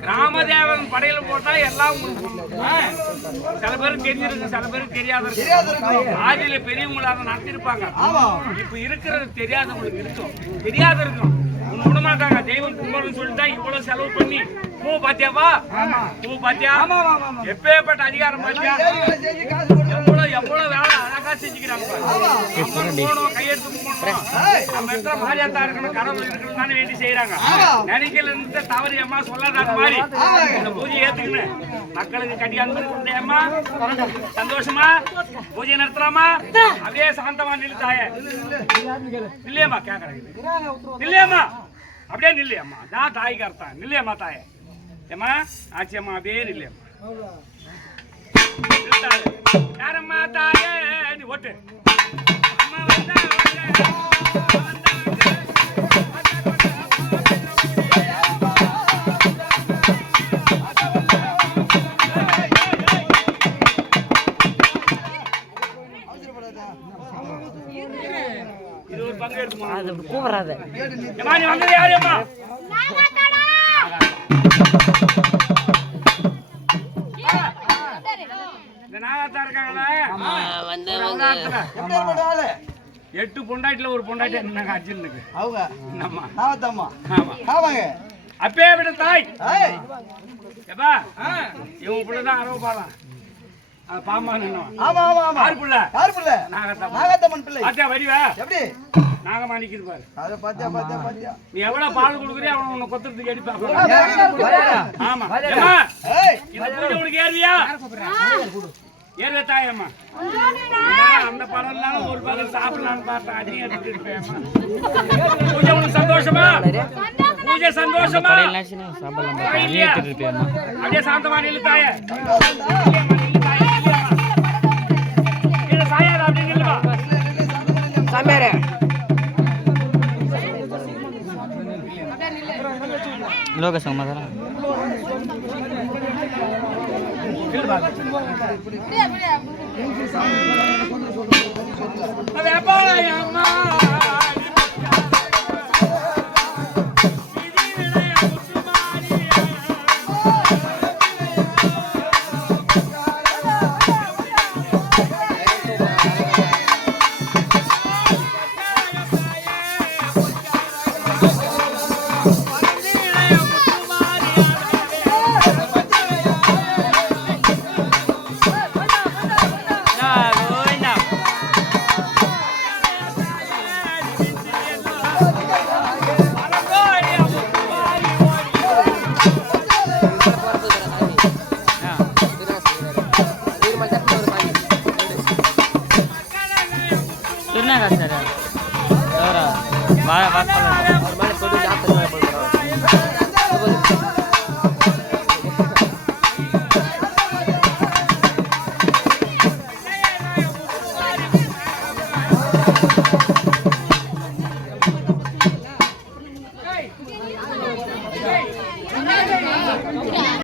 கிராமதேவன் படையில போட்டா எல்லாம் சில பேருக்கு தெரிஞ்சிருக்கு சில பேருக்கு தெரியாத இருக்கும் ஆதியில பெரியவங்களால நடத்திருப்பாங்க. இப்ப இருக்கிறது தெரியாதவங்களுக்கு இருக்கும். தெரியாத இருக்கும் விட மாட்டாங்க தெய்வம் கும்பிடணும்னு சொல்லிட்டா இவ்வளவு செலவு பண்ணி பூ பாத்தியாப்பா பூ பாத்தியா? எப்பேற்பட்ட அதிகாரம் பாத்தியா? மக்களுக்கு கட்டியாந்து கொடுத்த அம்மா. சந்தோஷமா? பூஜை நடத்தலாமா அப்படியே சாந்தமா நில்லு தாயே. இல்லையம்மா கேக்குறேன் இல்லையம்மா அப்படியே நில்லையம்மா. நான் தாய்க்கு அர்த்தம் நில்லையம்மா தாயே. ஏம்மா? ஆச்சியம்மா அப்படியே நில்லையம்மா. ஓட்டு அம்மா வந்தா வந்தா, வந்தா இது ஒரு பங்கு எடுத்துமா அது கூப்பிடாத. எட்டு பொண்டாட்டில ஒரு பொண்டாட்டி என்னங்க அர்ஜுனுக்கு? அவங்க. ஆமாங்க. அப்பே விட தாய். எப்பா இவன் பிள்ளைதான் அரவ பாலாம் அது பாம்பான் ஆமா ஆமா ஆமா. யார் பிள்ளை? யார் பிள்ளை? நாகத்தா நாகத்தம்மன் பிள்ளை. பாத்தியா வடிவா? எப்படி? நாகமா நிக்குது பாரு. அத பாத்தியா பாத்தியா பாத்தியா. நீ எவ்வளவு பால் கொடுக்குறியோ அவன் உன்னை கொத்துறதுக்கு அடி பாப்பா. ஆமா ஏய். இந்த பூஜை உனக்கு தாயம்மா அந்த ஒரு சாப்பிடலாம்னு எடுத்துட்டு. பூஜை உனக்கு சந்தோஷமா? பூஜை சந்தோஷமா? அப்படியே சாந்தமா. லோக சமாதானம் எப்பா, அம்மா? తిన్నా కదా సార్ ఎవరా బాగా వర్క్